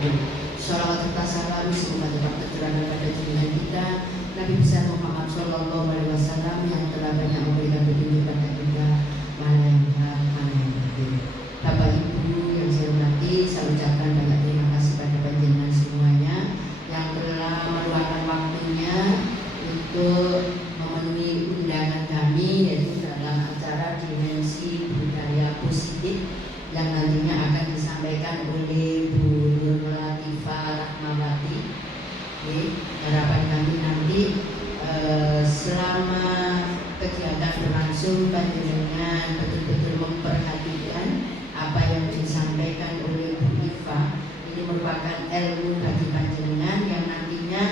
wabarakatuh. Shalawat serta salam semoga tetap tercurahkan pada junjungan kita Nabi besar Muhammad Shallallahu Alaihi Wasallam yang telah banyak memberikan petunjuk pada kita mana yang benar, mana yang betul. Bapak Ibu yang saya hormati, saya ucapkan banyak terima kasih pada panjenengan semuanya yang telah meluangkan waktunya untuk memenuhi undangan kami yaitu dalam acara Dimensi Budaya Positif yang nantinya akan disampaikan oleh Bu Nur Latifah Rahmawati. Harapan kami nanti selama kegiatan berlangsung panjenengan betul-betul memperhatikan apa yang disampaikan oleh Bu Iva. Ini merupakan ilmu bagi panjenengan yang nantinya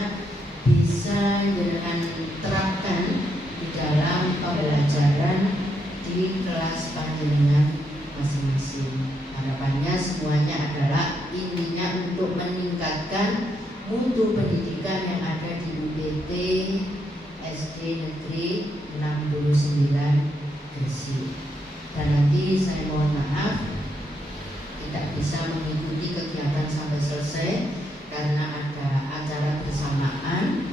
bisa dengan terapkan di dalam pembelajaran di kelas panjenengan masing-masing. Harapannya semuanya adalah intinya untuk meningkatkan mutu pendidikan yang ada di UPT SD Negeri 69 Gresik. Dan nanti saya mohon maaf tidak bisa mengikuti kegiatan sampai selesai karena ada acara bersamaan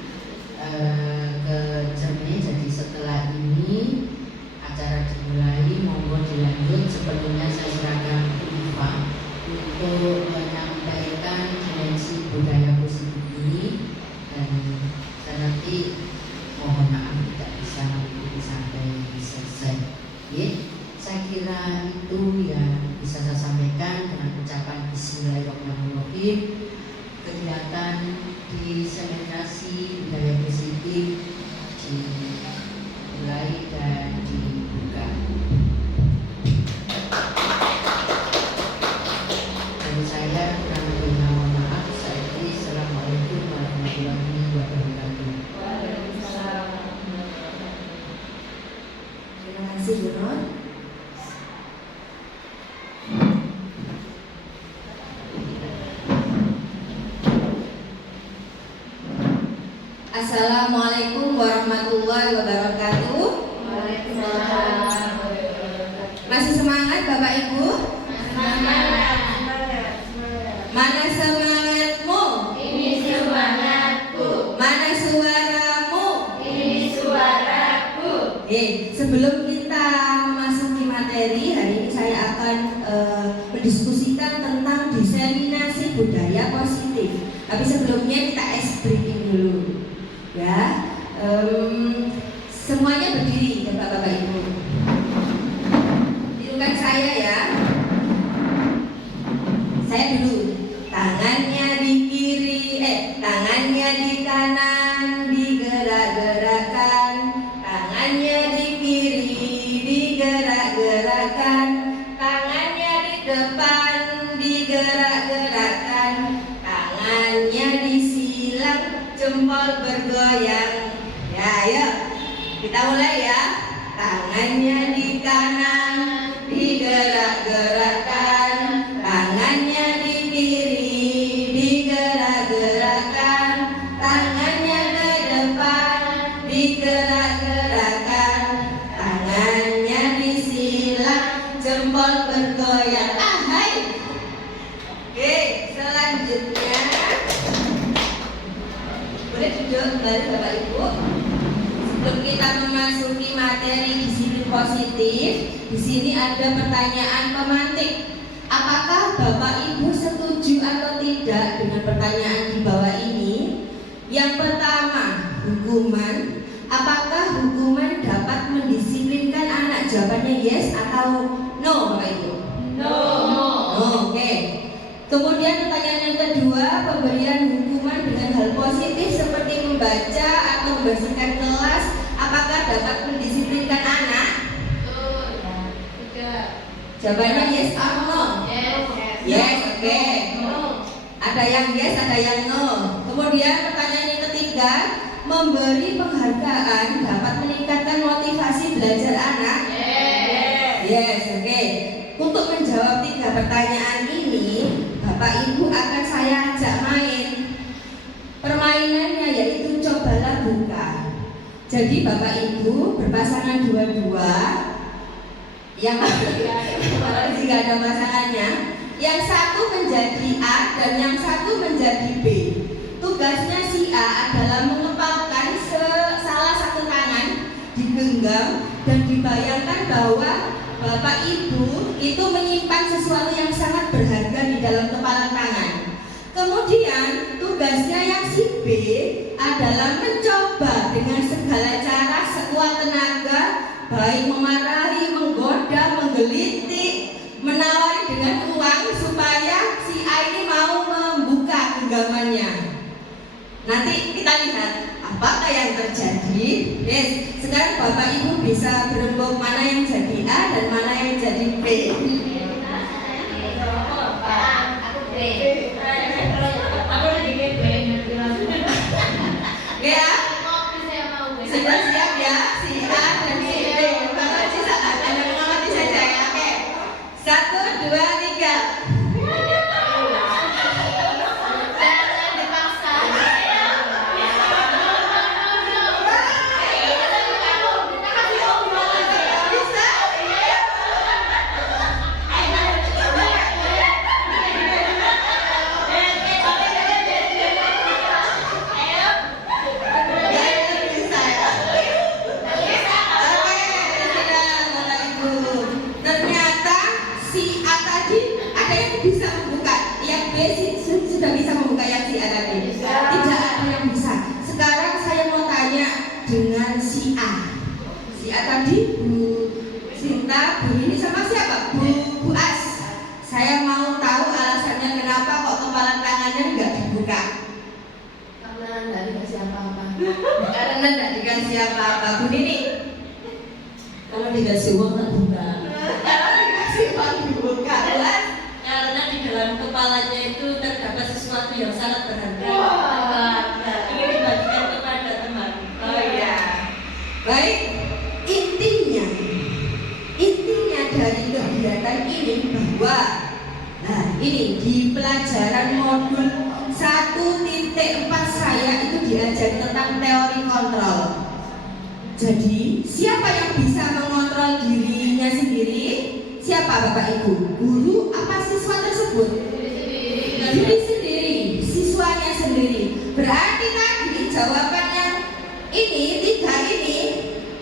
ke Cermai. Jadi setelah ini acara dimulai, monggo dilanjut. Sepenuhnya saya serahkan ke Iva untuk menyampaikan dimensi budaya positif ini, dan saya nanti mohon maaf tidak bisa mengikuti sampai selesai. Saya kira itu yang bisa saya sampaikan dengan ucapan Bismillahirrahmanirrahim. Kegiatan di seminasi budaya positif dimulai dan dibuka. Dari saya kurang lebih mohon maaf. Saya ini Assalamualaikum warahmatullahi wabarakatuh. Waalaikumsalam. Terima kasih Bu Nur. Assalamualaikum warahmatullahi wabarakatuh. Waalaikumsalam. Masih semangat Bapak Ibu? Semangat. Mana semangatmu? Ini semangatku. Mana suaramu? Ini suaraku. Sebelum kita memasuki materi, hari ini saya akan mendiskusikan tentang diseminasi budaya positif. Tapi sebelumnya kita ice breaking dulu, ya. Semuanya berdiri, ya Bapak Ibu. Tirukan saya ya. Saya dulu. Tangannya di kiri, tangannya di kanan, digerak-gerakkan. Tangannya di kiri, digerak-gerakkan. Tangannya di depan, digerak-gerakkan. Tangannya disilang, jempol bergoyang. Ya, ayo kita mulai ya. Tangannya di kanan, digerak-gerakkan. Tangannya di kiri, digerak-gerakkan. Tangannya ke depan, digerak-gerakkan. Tangannya disilang, jempol bergoyang. Hai. Oke, selanjutnya boleh duduk kembali Bapak Ibu. Sebelum kita memasuki materi disiplin positif, di sini ada pertanyaan pemantik. Apakah Bapak Ibu setuju atau tidak dengan pertanyaan di bawah ini? Yang pertama, hukuman. Apakah hukuman dapat mendisiplinkan anak? Jawabannya yes atau no, Bapak Ibu? No. Oke. Kemudian pertanyaan yang kedua, pemberian hukuman dengan hal positif seperti membaca atau membersihkan kelas, apakah dapat mendisiplinkan anak? Betul. Tidak. Jawabannya yes or no? Yes. Yes, oke. No. Ada yang yes, ada yang no. Kemudian pertanyaan yang ketiga, memberi penghargaan dapat meningkatkan motivasi belajar anak? Yes. Yes, oke. Untuk menjawab tiga pertanyaan ini, Bapak Ibu akan saya ajak main. Permainannya yaitu cobalah buka. Jadi Bapak Ibu berpasangan dua-dua. Yang jika ada pasangannya, yang satu menjawab menjadi A dan yang satu menjadi B. Tugasnya si A adalah mengepalkan salah satu tangan, digenggam dan dibayangkan bahwa Bapak Ibu itu menyimpan sesuatu yang sangat berharga di dalam kepalan tangan. Kemudian tugasnya yang si B adalah mencoba dengan segala cara sekuat tenaga, baik memarahi, menggoda, menggelitik, menawari dengan uang supaya si A ini mau membuka genggamannya. Nanti kita lihat apakah yang terjadi. Yes. Sekarang Bapak Ibu bisa berembuk mana yang jadi A dan mana yang jadi B. Ya, sudah siap ya si A dan si B. Kalau bisa Anda mengamati saja ya. Oke, 1, 2, 3. Dengan si A tadi Bu Sinta, Bu ini sama siapa? Bu As. Saya mau tahu alasannya kenapa kok kepalan tangannya nggak dibuka. Karena nggak dikasih apa-apa. Karena nggak dikasih apa-apa. Bu Nini, kalau dikasih uang tak buka. Kalau dikasih uang dibuka. Bu As, Karena di dalam kepalanya itu terdapat sesuatu yang sangat berharga. Ingin dibagikan kepada teman. oh iya. Baik, intinya dari kegiatan ini bahwa ini di pelajaran modul 1.4 saya itu diajari tentang teori kontrol. Jadi siapa yang bisa mengontrol dirinya sendiri? Siapa Bapak Ibu? Guru apa siswa tersebut? Diri sendiri, siswanya sendiri. Berarti tadi jawaban yang ini, 3 ini,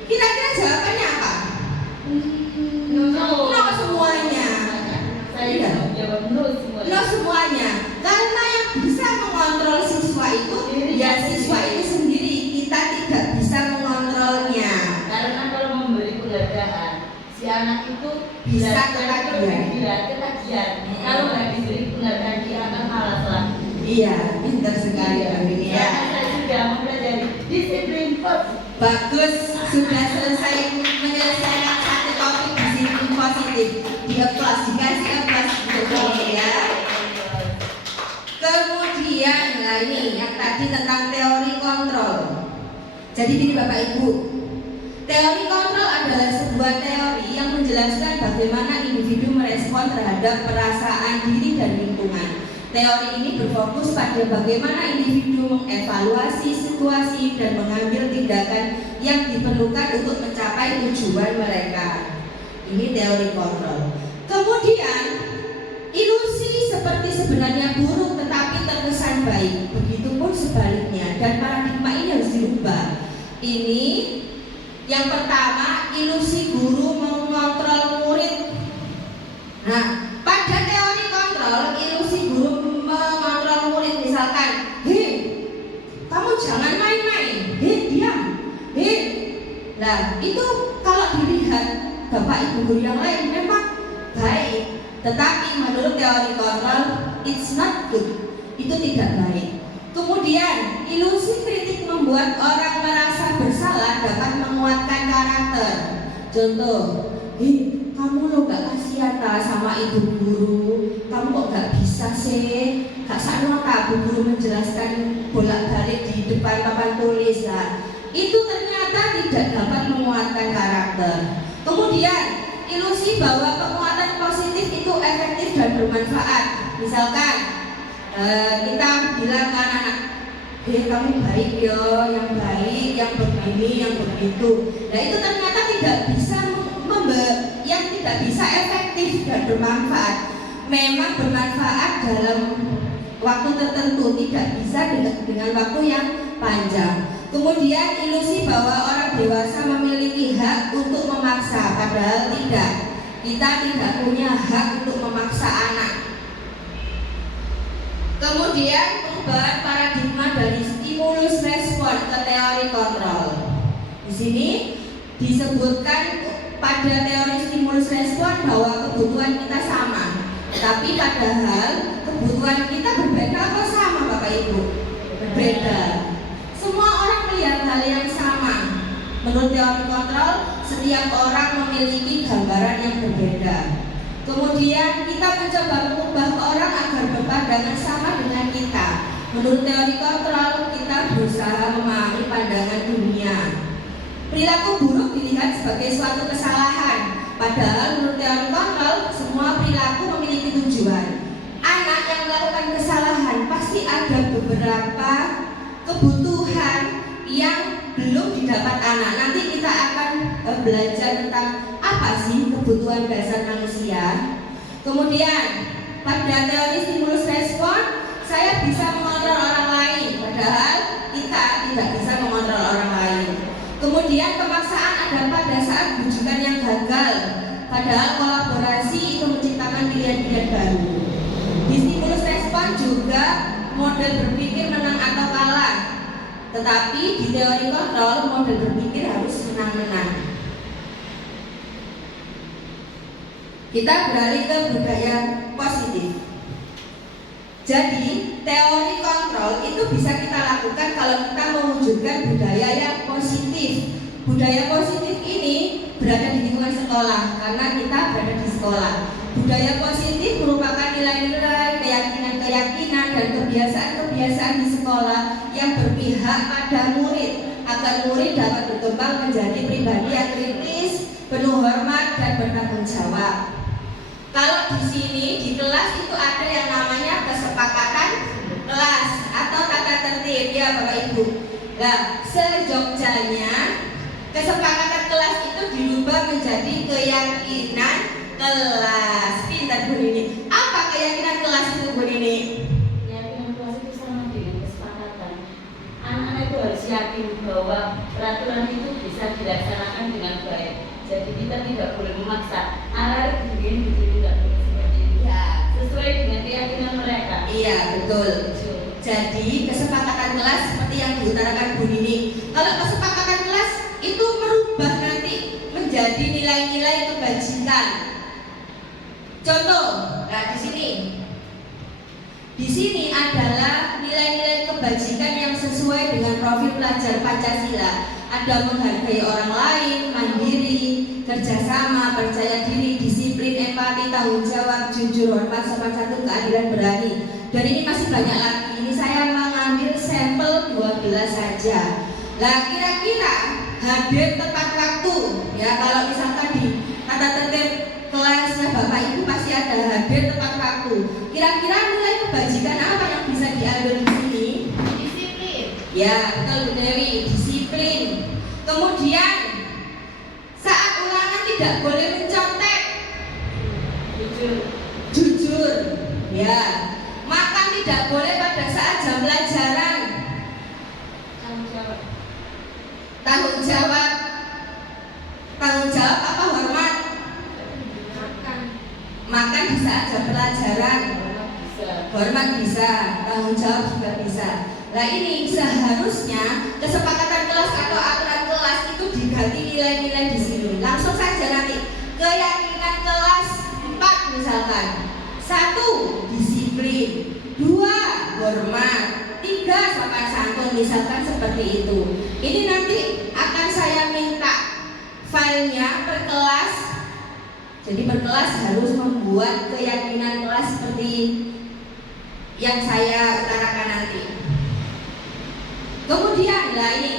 kira-kira jawabannya apa? No semuanya. Saya jawab no semua. No semuanya. Karena yang bisa mengontrol siswa itu ya siswa itu sendiri. Kita tidak bisa mengontrolnya. Karena kalau memberi penghargaan, si anak itu Bisa ketagihan. Kalau nggak diberi penghargaan dia akan malas lah. Iya, pintar sekali Mbak Rini ya. Saya sudah mempelajari disiplin Bagus, sudah selesai menyelesaikan satu topik disiplin positif. Dia kelas dikasih kelas betul ya. Kemudian ini yang tadi tentang teori kontrol. Jadi gini Bapak Ibu, teori kontrol adalah sebuah teori yang menjelaskan bagaimana individu merespon terhadap perasaan diri dan lingkungan. Teori ini berfokus pada bagaimana individu mengevaluasi situasi dan mengambil tindakan yang diperlukan untuk mencapai tujuan mereka. Ini teori kontrol. Kemudian, ilusi seperti sebenarnya buruk tetapi terkesan baik. Begitupun sebaliknya, dan paradigma ini harus dirubah. Ini yang pertama, ilusi guru mengontrol murid. Nah, pada teori kontrol, ilusi guru mengontrol murid, misalkan, hei, kamu jangan main-main, hei, diam, hei. Nah, itu kalau dilihat Bapak Ibu guru yang lain memang baik, tetapi menurut teori kontrol, it's not good, itu tidak baik. Kemudian, ilusi kritik membuat orang merasa bersalah dapat menguatkan karakter. Contoh, kamu lo gak kasihan ta sama ibu guru, kamu kok gak bisa sih, gak sadar tak ibu guru menjelaskan bolak-balik di depan papan tulis lah. Itu ternyata tidak dapat menguatkan karakter. Kemudian, ilusi bahwa penguatan positif itu efektif dan bermanfaat. Misalkan kita bilang ke anak-anak, kamu baik yo, yang baik, yang begini, yang begitu. Nah itu ternyata tidak bisa yang tidak bisa efektif dan bermanfaat. memang bermanfaat dalam waktu tertentu, tidak bisa dengan waktu yang panjang. Kemudian ilusi bahwa orang dewasa memiliki hak untuk memaksa, padahal tidak. Kita tidak punya hak untuk memaksa anak. Kemudian perubahan paradigma dari stimulus respon ke teori kontrol. Di sini disebutkan pada teori stimulus respon bahwa kebutuhan kita sama, tapi padahal kebutuhan kita berbeda apa sama, Bapak Ibu? Berbeda. Semua orang melihat hal yang sama. Menurut teori kontrol, setiap orang memiliki gambaran yang berbeda. Kemudian kita mencoba mengubah orang agar berpandangan sama dengan kita. Menurut teori kontrol, kita berusaha memahami pandangan dunia. Perilaku buruk dilihat sebagai suatu kesalahan, padahal menurut teori kontrol, semua perilaku memiliki tujuan. Anak yang melakukan kesalahan pasti ada beberapa kebutuhan yang belum didapat anak. Nanti kita akan belajar tentang apa sih kebutuhan dasar manusia. Kemudian pada teori stimulus respon, saya bisa mengontrol orang lain, padahal kita tidak bisa mengontrol orang lain. Kemudian pemaksaan ada pada saat bujukan yang gagal, padahal kolaborasi itu menciptakan pilihan-pilihan baru. Di stimulus respon juga model berpikir menang atau kalah, tetapi di teori kontrol model berpikir harus menang-menang. Kita beralih ke budaya positif. Jadi teori kontrol itu bisa kita lakukan kalau kita mewujudkan budaya yang positif. Budaya positif ini berada di lingkungan sekolah karena kita berada di sekolah. Budaya positif merupakan nilai-nilai, keyakinan-keyakinan dan kebiasaan-kebiasaan di sekolah yang berpihak pada murid agar murid dapat berkembang menjadi pribadi yang kritis, penuh hormat dan bertanggung jawab. Kalau di sini di kelas itu ada yang namanya kesepakatan kelas atau tata tertib, ya Bapak Ibu. Nah, sejogjanya kesepakatan kelas itu dirubah menjadi keyakinan kelas. Pintar Bu Nini. Apa keyakinan kelas itu Bu Nini? Keyakinan kelas itu sama dengan kesepakatan. Anak-anak itu harus yakin bahwa peraturan itu bisa dilaksanakan dengan baik. Jadi kita tidak boleh memaksa. Anak begini tidak boleh seperti itu. Ya, Sesuai dengan keyakinan mereka. iya betul. Jadi kesepakatan kelas seperti yang diutarakan Bu Nini. Kalau kesepakatan kelas itu merubah nanti menjadi nilai-nilai kebajikan. Contoh, nah di sini adalah nilai-nilai kebajikan yang sesuai dengan profil pelajar Pancasila. Ada menghargai orang lain, mandiri, kerjasama, percaya diri, disiplin, empati, tanggung jawab, jujur, hormat, sopan santun, keadilan, berani. Dan ini masih banyak lagi. Ini saya mengambil sampel 12 saja. Lah kira-kira hadir tepat waktu, ya kalau misalkan di tata tertib kelasnya Bapak Ibu pasti ada hadir tepat waktu. Kira-kira nilai kebajikan apa yang bisa diambil di sini? Disiplin. Ya betul Bu Dewi, disiplin. Kemudian saat ulangan tidak boleh mencontek, jujur, ya. Makan tidak boleh pada saat jam pelajaran, Tanggung jawab. tanggung jawab. Tanggung jawab apa hormat? Makan. Makan di saat jam pelajaran, Bisa. hormat bisa, tanggung jawab juga bisa. Nah ini seharusnya kesepakatan kelas atau aturan kelas itu diganti nilai-nilai di sini. Langsung saja nanti keyakinan kelas 4 misalkan. 1. Disiplin. 2. Hormat. 3. Sopan santun misalkan seperti itu. Ini nanti akan saya minta filenya per kelas. Jadi per kelas harus membuat keyakinan kelas seperti yang saya utarakan nanti. Kemudian lah ini,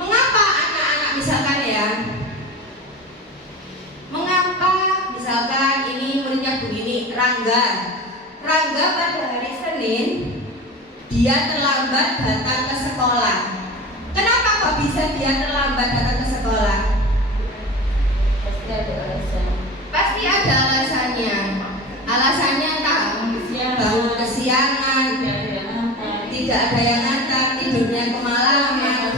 mengapa anak-anak misalkan ya, mengapa misalkan ini muridnya begini, Rangga pada hari Senin dia terlambat datang ke sekolah. Kenapa kok bisa dia terlambat datang ke sekolah? Pasti ada alasan. Pasti ada alasannya. kesiangan, tidak ada yang ngantar, tidurnya kemalaman.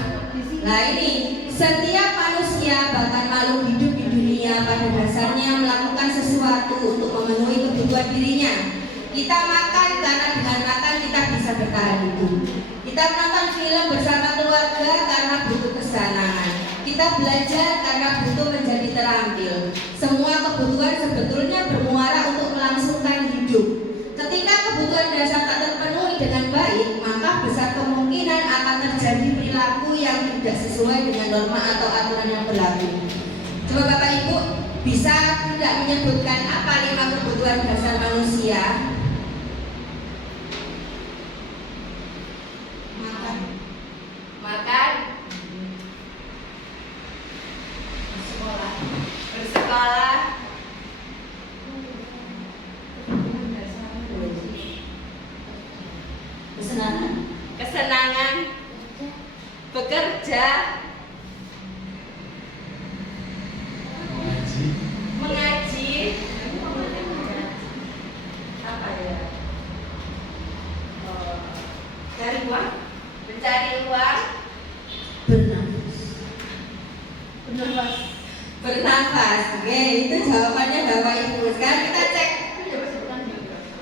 Nah ini, setiap manusia bahkan makhluk hidup di dunia pada dasarnya melakukan sesuatu untuk memenuhi kebutuhan dirinya. Kita makan karena dengan makan kita bisa bertahan hidup. Kita menonton film bersama keluarga karena butuh kesenangan. Kita belajar karena butuh menjadi terampil. Semua kebutuhan sebetulnya bermuara untuk melangsungkan hidup. Ketika kebutuhan dasar tak terpenuhi dengan baik, maka besar kemungkinan akan terjadi perilaku yang tidak sesuai dengan norma atau aturan yang berlaku. Coba Bapak Ibu bisa tidak menyebutkan apa 5 kebutuhan dasar manusia? Makan, bersekolah, kesenangan, bekerja, mengaji, apa ya? Cari uang, mencari uang, bernafas. Oke, itu jawabannya Bapak Ibu. Sekarang kita cek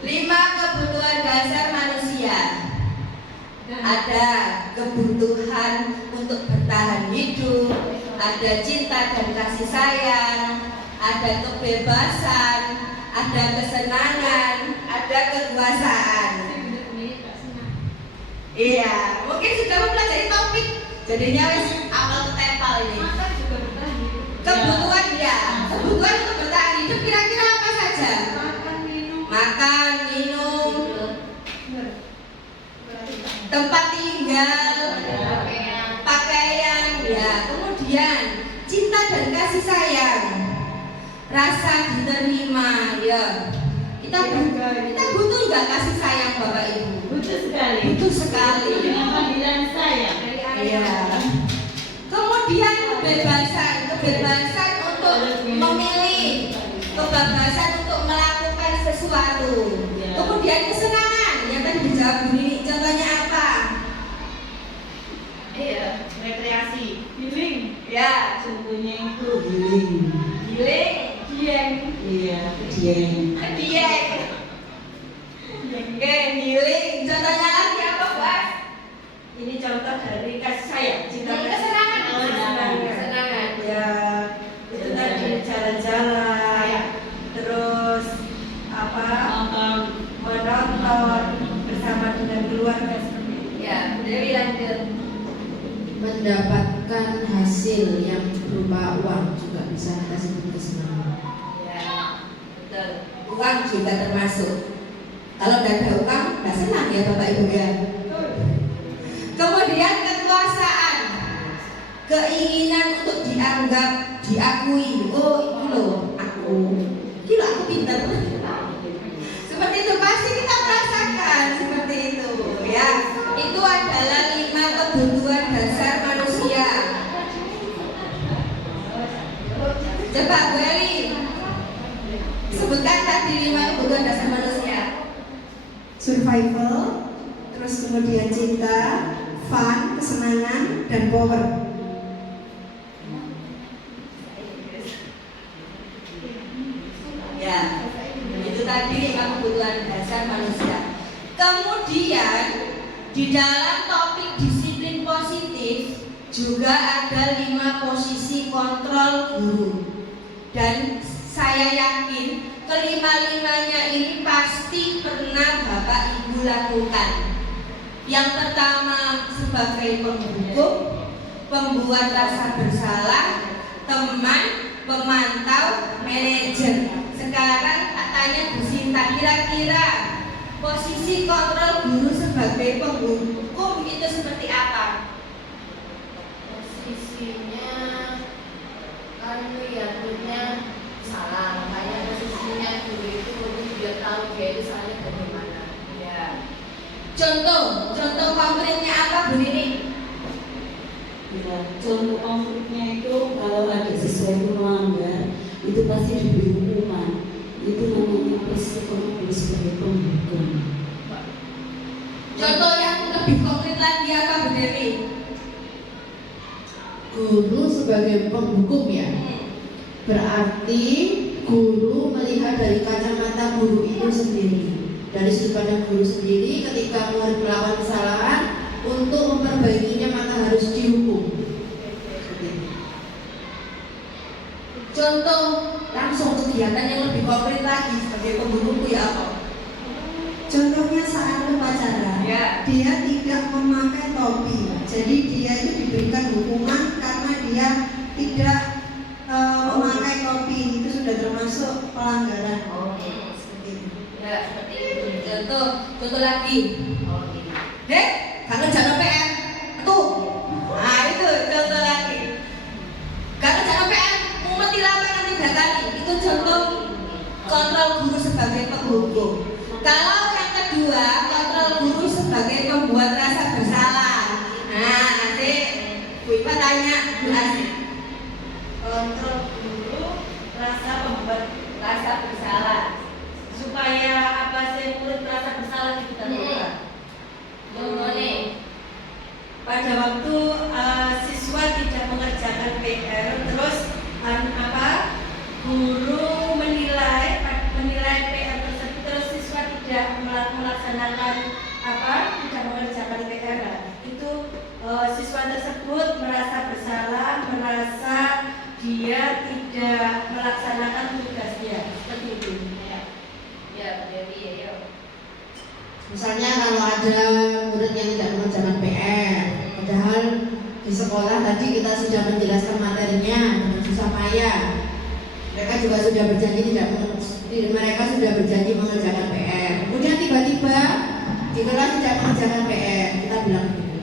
5 kebutuhan dasar manusia. Ada kebutuhan untuk bertahan hidup, ada cinta dan kasih sayang, ada kebebasan, ada kesenangan, ada kekuasaan. Iya, mungkin sudah mempelajari topik, jadinya wis apal ketempel ini. Kebutuhan ya, kebutuhan untuk bertahan hidup kira-kira apa saja? Makan, minum, tempat tinggal, pakaian, ya. Kemudian cinta dan kasih sayang, rasa diterima, ya. Kita butuh nggak kasih sayang Bapak Ibu? Butuh sekali. Butuh sekali. Dengan panggilan sayang. Iya. Kemudian kebebasan untuk memilih, kebebasan untuk melakukan sesuatu. Kemudian kesenangan yang tadi dijawab Bu Nini, contohnya apa? Iya, rekreasi. Healing. Ya, Contohnya itu healing. dieng. Iya, dieng. Oke, healing. Contohnya lagi apa, Pak? Ini contoh dari kasih sayang, cinta Ini kasih. kesenangan. Kesenangan. Ya, itu tadi jalan-jalan, terus apa? Menonton bersama dengan keluarga seperti itu. Ya, Dewi lanjut. Mendapatkan hasil yang berupa uang juga bisa kita sebut kesenangan. Ya, betul. Uang juga termasuk. Kalau tidak ada uang, nggak senang ya Bapak Ibu ya. Kemudian kekuasaan, keinginan untuk dianggap, diakui. Oh itu loh aku, gila aku pintar. Seperti itu pasti kita merasakan seperti itu ya. Itu adalah 5 kebutuhan dasar manusia. Coba Bu Eli, sebutkan tadi 5 kebutuhan dasar manusia. Survival, terus kemudian cinta, fun, kesenangan, dan power. Ya, itu tadi 5 kebutuhan dasar manusia. Kemudian di dalam topik disiplin positif juga ada 5 posisi kontrol guru. Dan saya yakin kelima-limanya ini pasti pernah Bapak Ibu lakukan. Yang pertama sebagai penghukum, pembuat rasa bersalah, teman, pemantau, manajer. Sekarang katanya Bu Sinta, kira-kira posisi kontrol guru sebagai penghukum itu seperti apa? Posisinya kan lihatnya salah, makanya posisinya dulu itu untuk dia tahu dia itu salahnya bagaimana. Ya. Contoh konkretnya apa Bu Nini? Ya, contoh konfliknya itu kalau ada sesuatu melanggar itu pasti diberi hukuman. Itu namanya posisi kontrol sebagai penghukum. Contoh yang lebih konkret lagi apa Bu Dewi? Guru sebagai penghukum ya. Berarti guru melihat dari kacamata guru itu sendiri. Dari sudut pandang guru sendiri, ketika murid melakukan kesalahan, untuk memperbaikinya maka harus dihukum. Seperti itu. Contoh langsung kegiatan yang lebih konkret lagi sebagai pengguruku ya apa? Contohnya saat upacara, Ya. dia tidak memakai topi. Jadi dia itu diberikan hukuman karena dia tidak memakai topi. Itu sudah termasuk pelanggaran. Seperti itu. Ya, seperti itu. Contoh lagi. Heh, kalau jangan PR, tuh. Nah, itu contoh lagi. Kalau jangan PR, mati lapangan 3 kali. Itu contoh kontrol guru sebagai penghukum. Kalau yang kedua, kontrol guru sebagai pembuat rasa bersalah. Nah, nanti Bu Ipa tanya Bu Asih. Kontrol guru membuat rasa bersalah supaya apa sih murid merasa bersalah di kita berubah. Contohnya, Pada waktu siswa tidak mengerjakan PR, terus guru menilai PR tersebut, terus siswa tidak melaksanakan tidak mengerjakan PR, itu siswa tersebut merasa bersalah, merasa dia tidak melaksanakan tugasnya, seperti itu. ya jadi ya. Misalnya kalau ada murid yang tidak mengerjakan PR, padahal di sekolah tadi kita sudah menjelaskan materinya dengan susah payah. Mereka juga sudah berjanji mereka sudah berjanji mengerjakan PR. Kemudian tiba-tiba di kelas tidak mengerjakan PR, kita bilang begini,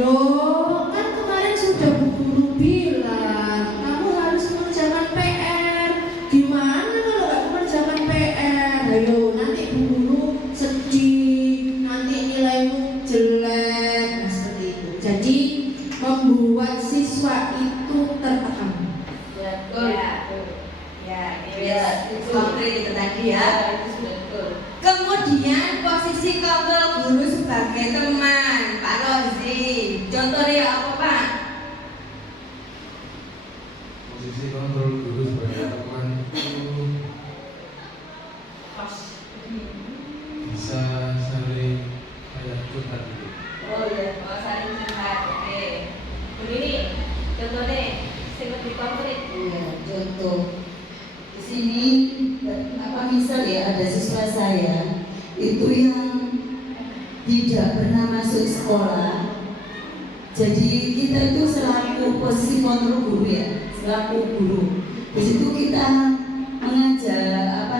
loh kan kemarin sudah Bu Guru bilang kamu harus mengerjakan PR. Gimana kalau nggak mengerjakan PR? Ayo nanti Bu Guru sedih, nanti nilaimu jelek. Nah, seperti itu. Jadi membuat siswa itu tertekan. Itu konkret itu tadi ya. Itu sudah betul. Kemudian posisi kontrol guru sebagai teman, Pak Rozi. Contohnya apa Pak? Posisi kontrol guru sebagai teman itu bisa saling kayak curhat gitu. Oh ya, saling curhat. Oke. Begini, contohnya sing lebih konkret. Iya, contoh di sini misal ya ada siswa saya itu yang tidak pernah masuk sekolah. Jadi kita itu selaku posisi kontrol guru ya, selaku guru. Di situ kita mengajar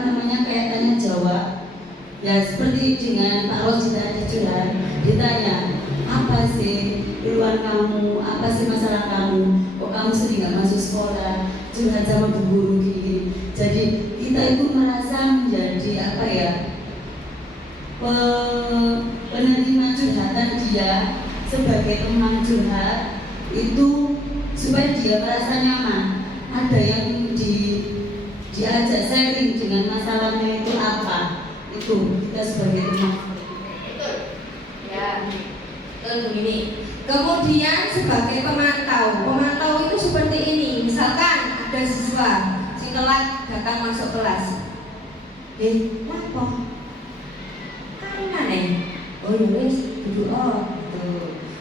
kayak tanya jawab. Ya seperti dengan Pak Rozi tadi curhat, ditanya apa sih keluhan kamu, apa sih masalah kamu, kok kamu sering nggak masuk sekolah, curhat sama bu guru gini. Jadi kita itu merasa menjadi penerima curhatan dia sebagai teman curhat itu supaya dia merasa nyaman. Ada yang diajak sharing dengan masalahnya itu apa, itu kita sebagai teman. Betul. Ya. Betul begini. Kemudian sebagai pemantau itu seperti ini. Misalkan ada siswa si telat datang masuk kelas. Kenapa? Karena oh ya wis, gitu.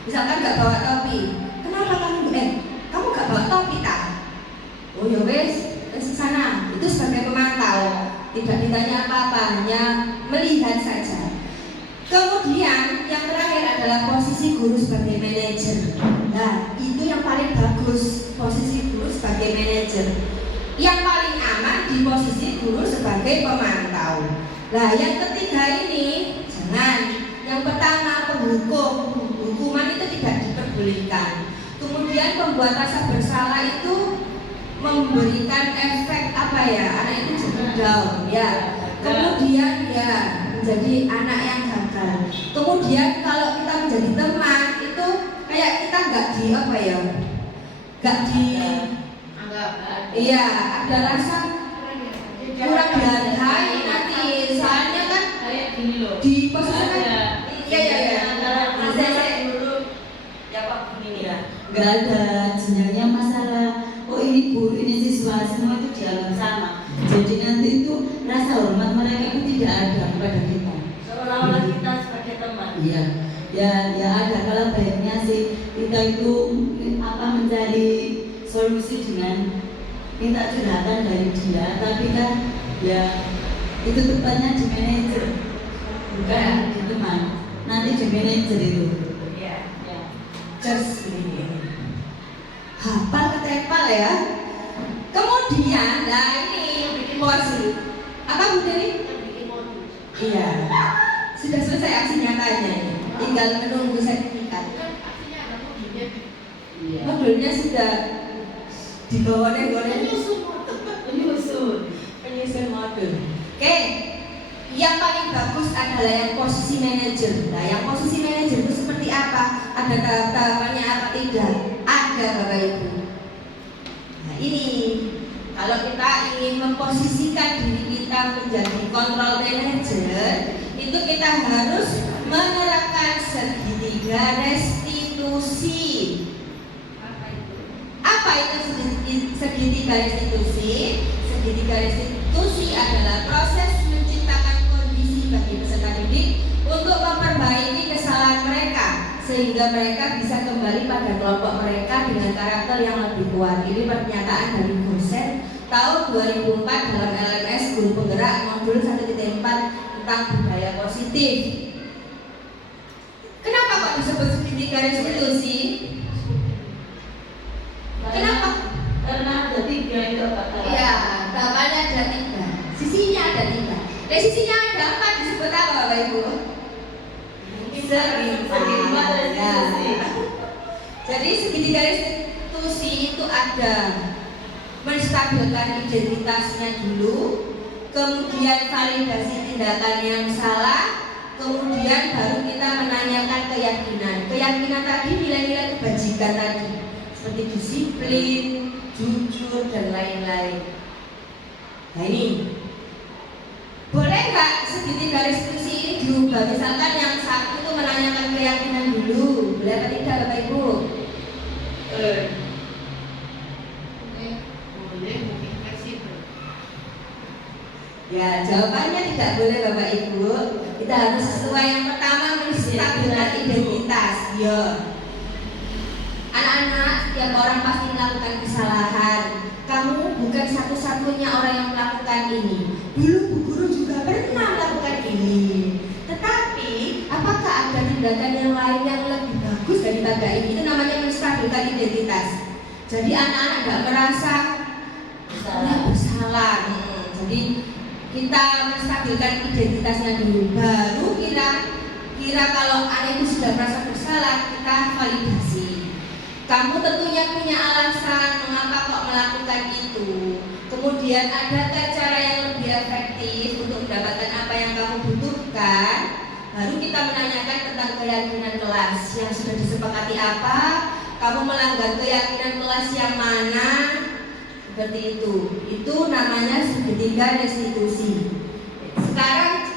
Misalkan nggak bawa topi. Kenapa kamu nggak bawa topi tak? Oh ya wis, ke sana. Itu sebagai pemantau. Tidak ditanya apa-apa, hanya melihat saja. Kemudian yang terakhir adalah posisi guru sebagai manajer. Nah, itu yang paling bagus, posisi guru sebagai manajer. Yang paling aman di posisi guru sebagai pemantau. Nah, yang ketiga ini jangan. Yang pertama hukuman itu tidak diperbolehkan. Kemudian pembuat rasa bersalah itu memberikan efek anak itu jadi down ya. Kemudian ya menjadi anak yang gagal. Kemudian kalau kita menjadi teman itu kayak kita nggak iya, ada rasa kurang dihargai nanti. Soalnya kan Kayak gini loh. di posisi kan Ada ya rasa hormat mereka itu tidak ada kepada kita. Seolah-olah kita sebagai teman. Iya, ya ada kalau baiknya sih kita itu mencari solusi dengan minta curhatan dari dia, tapi kan ya itu tepatnya di manajer, bukan di teman. Nanti di manajer itu. Iya. Just ini. Hafal ketepal ya. Kemudian, nah ini yang bikin porsi. Apa Bu Dewi? Iya. Sudah selesai aksi nyatanya ini. Tinggal menunggu sertifikat. Modulnya sudah dibawa penyusun modul. Oke. Yang paling bagus adalah yang posisi manajer. Nah, yang posisi manajer itu seperti apa? Ada tahap-tahapannya apa tidak? Ada, Bapak Ibu. Nah, ini kalau kita ingin memposisikan diri kita menjadi control manager, itu kita harus menerapkan segitiga restitusi. Apa itu segitiga restitusi? Segitiga restitusi adalah proses menciptakan kondisi bagi peserta didik untuk memperbaiki kesalahan mereka sehingga mereka bisa kembali pada kelompok mereka dengan karakter yang lebih kuat. Ini pernyataan dari dosen tahun 2004 dalam LMS Guru Penggerak modul 1.4 tentang budaya positif. Kenapa kok disebut segitiga restitusi? Kenapa? Karena ada 3 itu Pak. Iya, tahapannya ada 3, sisinya ada 3. Dari sisinya ada 4 disebut apa Bapak Ibu? Segitiga restitusi. Jadi segitiga restitusi itu ada menstabilkan identitasnya dulu, kemudian validasi tindakan yang salah, kemudian baru kita menanyakan keyakinan. Keyakinan tadi nilai-nilai kebajikan tadi, seperti disiplin, jujur dan lain-lain. Nah ini boleh nggak segitiga restitusi ini diubah? Misalkan yang satu itu menanyakan keyakinan dulu, boleh apa tidak Bapak Ibu? Ya, jawabannya tidak boleh Bapak Ibu. Kita harus sesuai yang pertama, menstabilkan identitas. Ya. Anak-anak, setiap orang pasti melakukan kesalahan. Kamu bukan satu-satunya orang yang melakukan ini. Dulu Bu Guru juga pernah melakukan ini. Tetapi, apakah ada tindakan yang lain yang lebih bagus daripada ini? Itu namanya menstabilkan identitas. Jadi anak-anak tidak merasa bersalah. Jadi kita menstabilkan identitasnya dulu, baru kira kalau anak itu sudah merasa bersalah, kita validasi. Kamu tentunya punya alasan mengapa kok melakukan itu. Kemudian adakah cara yang lebih efektif untuk mendapatkan apa yang kamu butuhkan? Baru kita menanyakan tentang keyakinan kelas yang sudah disepakati apa. Kamu melanggar keyakinan kelas yang mana? Seperti itu. Itu namanya segitiga restitusi. Sekarang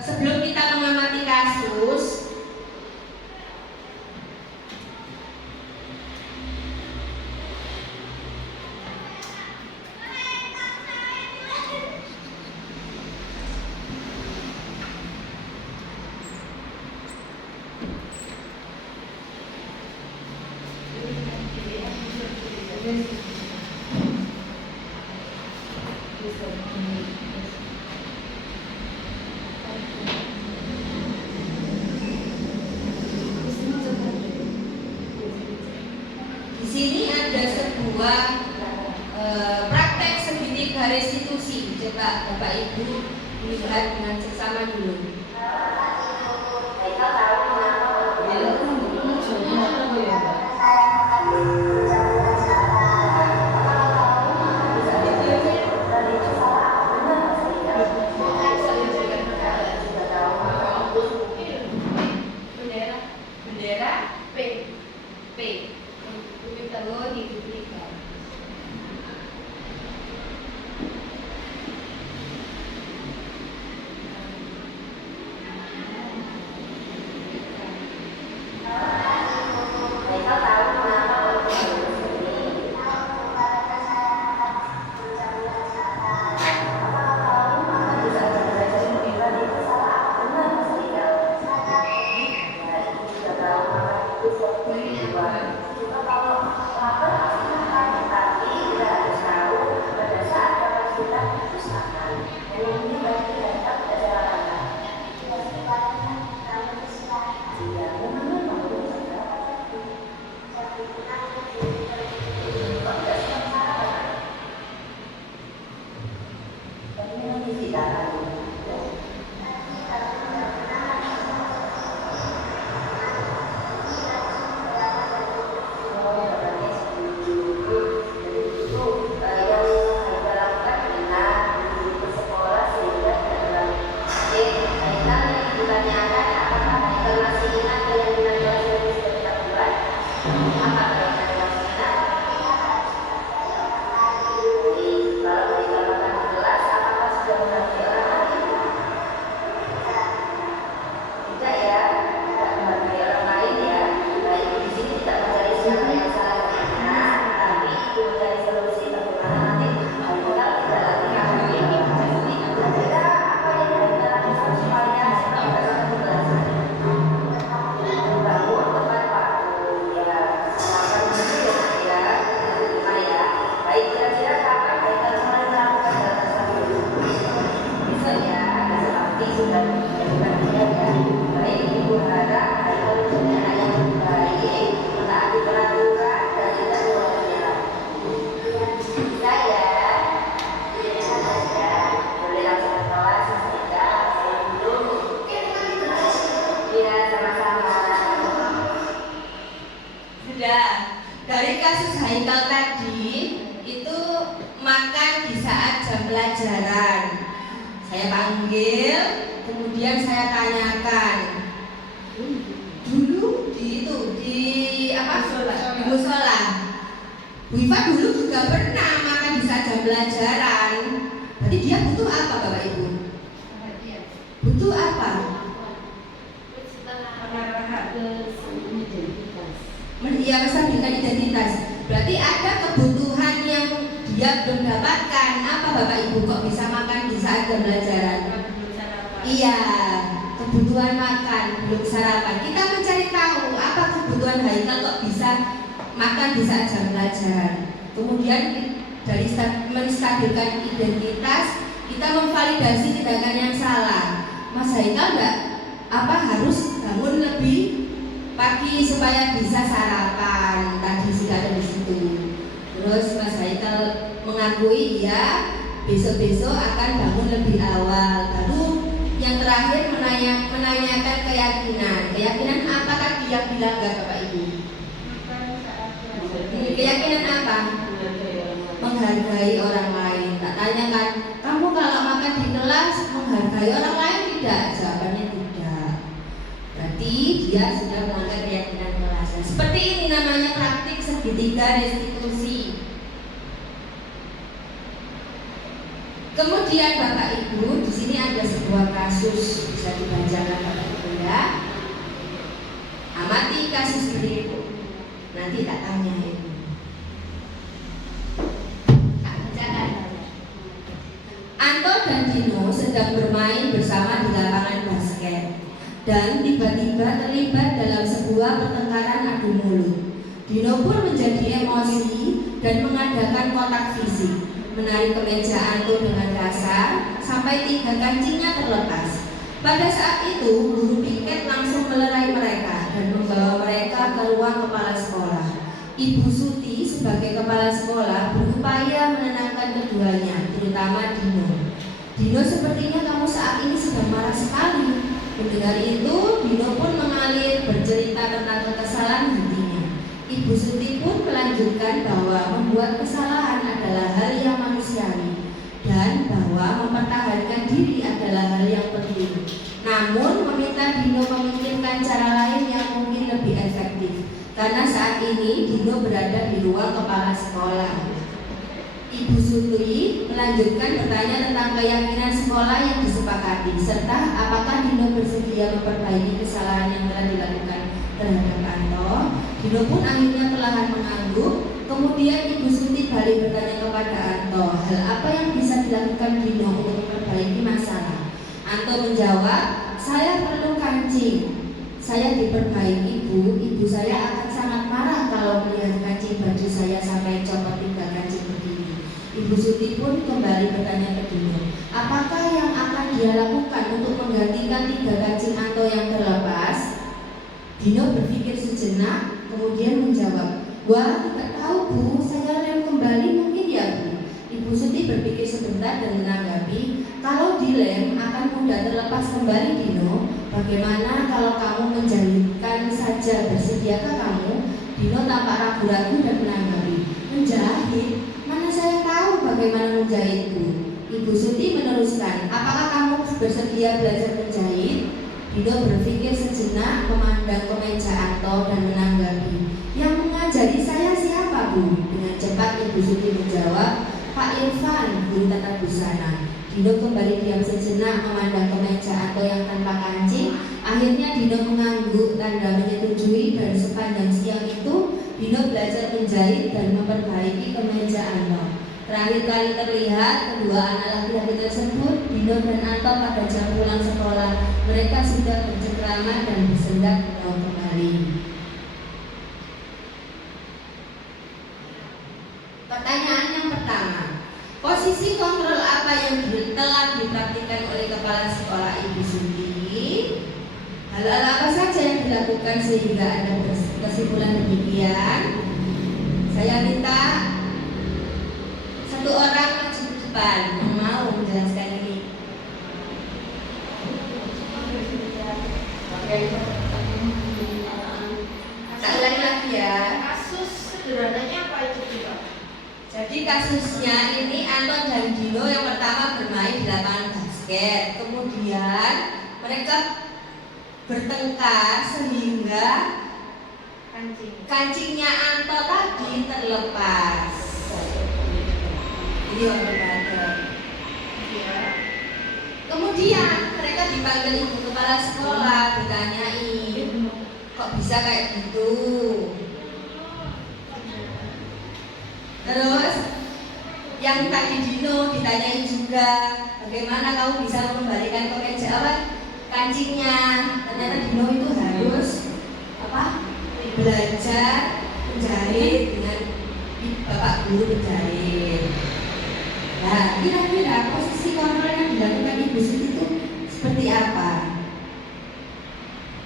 sebelum kita mengamati kasus, di sini ada sebuah praktek segitiga restitusi. Coba Bapak Ibu lihat dengan seksama dulu. Bendera P telur diberikan. sudah menjadi bagian ya. Baik Ibu harap Haikal menjadi anak yang baik, mentaati peraturan dan tidak melanggar lagi. Saya boleh langsung ke kelas sehingga saya dulu. Ya, sama-sama. Sudah. Dari kasus Haikal tadi itu makan di saat jam pelajaran. Saya panggil, kemudian saya tanyakan. Dulu di musola. Bu Iva dulu juga pernah makan di saat jam pelajaran. Berarti dia butuh apa Bapak Ibu? Butuh apa? Dia menstabilkan identitas. Berarti ada kebutuhan yang dia belum dapatkan. Apa Bapak Ibu kok bisa makan di saat jam pelajaran? Iya, kebutuhan makan, belum sarapan. Kita mencari tahu apa kebutuhan Haikal kok bisa makan di saat jam pelajaran. Kemudian dari menstabilkan identitas, kita memvalidasi tindakan yang salah. Mas Haikal harus bangun lebih pagi supaya bisa sarapan. Tadi sudah ada di situ. Terus Mas Haikal mengakui ya besok-besok akan bangun lebih awal. Lalu yang terakhir menanyakan keyakinan apa tadi yang dilanggar Bapak Ibu? Keyakinan apa? Menghargai orang lain. Tak tanyakan, kamu kalau makan di kelas menghargai orang lain tidak? Jawabannya tidak. Berarti dia sudah melanggar keyakinan kelas. Nah, seperti ini namanya praktik segitiga restitusi. Kemudian Bapak Ibu, di sini ada sebuah kasus bisa dibacakan Bapak Ibu ya. Amati kasus ini Ibu. Nanti tak tanya Ibu. Tak bacakan. Anto dan Dino sedang bermain bersama di lapangan basket dan tiba-tiba terlibat dalam sebuah pertengkaran adu mulut. Dino pun menjadi emosi dan mengadakan kontak fisik, menarik kemeja Anto dengan kasar sampai 3 kancingnya terlepas. Pada saat itu, guru piket langsung melerai mereka dan membawa mereka ke ruang kepala sekolah. Ibu Suti sebagai kepala sekolah berupaya menenangkan keduanya, terutama Dino. Dino, sepertinya kamu saat ini sedang marah sekali. Mendengar itu, Dino pun mengalir bercerita tentang kekesalan hatinya. Ibu Suti pun melanjutkan bahwa membuat kesalahan adalah hal yang manusiawi dan bahwa mempertahankan diri adalah hal yang penting. Namun meminta Dino memikirkan cara lain yang mungkin lebih efektif, karena saat ini Dino berada di ruang kepala sekolah. Ibu Suti melanjutkan bertanya tentang keyakinan sekolah yang disepakati, serta apakah Dino bersedia memperbaiki kesalahan yang telah dilakukan terhadap Anto. Dino pun akhirnya perlahan mengangguk. Kemudian Ibu Suti balik bertanya kepada Anto, hal apa yang bisa dilakukan Dino untuk memperbaiki masalah. Anto menjawab, saya perlu kancing. Saya diperbaiki Bu, ibu saya akan sangat marah kalau melihat kancing baju saya sampai copot 3 kancing begini. Ibu Suti pun kembali bertanya ke Dino, apakah yang akan dia lakukan untuk menggantikan 3 kancing Anto yang terlepas? Dino berpikir sejenak, kemudian menjawab, wah tidak tahu Bu, saya lem kembali mungkin ya Bu. Ibu Suti berpikir sebentar dan menanggapi, kalau dilem akan mudah terlepas kembali Dino. Bagaimana kalau kamu menjahitkan saja, bersediakah kamu? Dino tampak ragu-ragu dan menanggapi, menjahit? Mana saya tahu bagaimana menjahit Bu. Ibu Suti meneruskan, apakah kamu bersedia belajar menjahit? Dino berpikir sejenak, memandang kemeja Anto dan menanggapi, yang mengajari saya siapa Bu? Dengan cepat Ibu Suti menjawab, Pak Irfan, guru tata busana. Dino kembali diam sejenak memandang kemeja Anto yang tanpa kancing. Akhirnya Dino mengangguk tanda menyetujui dan sepanjang siang itu Dino belajar menjahit dan memperbaiki kemeja Anto. Terakhir kali terlihat kedua anak laki-laki tersebut, Dino dan Anto pada jam pulang sekolah. Mereka sudah bercengkrama dan bersendak kembali. Pertanyaan yang pertama, posisi kontrol apa yang telah dipraktikkan oleh kepala sekolah Ibu Suti? Hal-hal apa saja yang dilakukan sehingga ada kesimpulan demikian? Saya minta satu orang maju ke depan yang mau menjelaskan ini. Saya ulangi lagi ya. Kasus sederhananya apa itu juga? Jadi kasusnya ini Anton dan Dino yang pertama bermain di lapangan basket, kemudian mereka bertengkar sehingga kancingnya Anton tadi terlepas. Ini orang berbeda. Kemudian mereka dipanggil ibu kepala sekolah, ditanyain, kok bisa kayak gitu? Terus yang tadi Dino ditanyain juga, bagaimana kamu bisa mengembalikan kemeja apa kancingnya? Ternyata Dino itu harus belajar menjahit dengan bapak guru menjahit. Nah, kira-kira posisi kontrol yang dilakukan Ibu Suti itu seperti apa?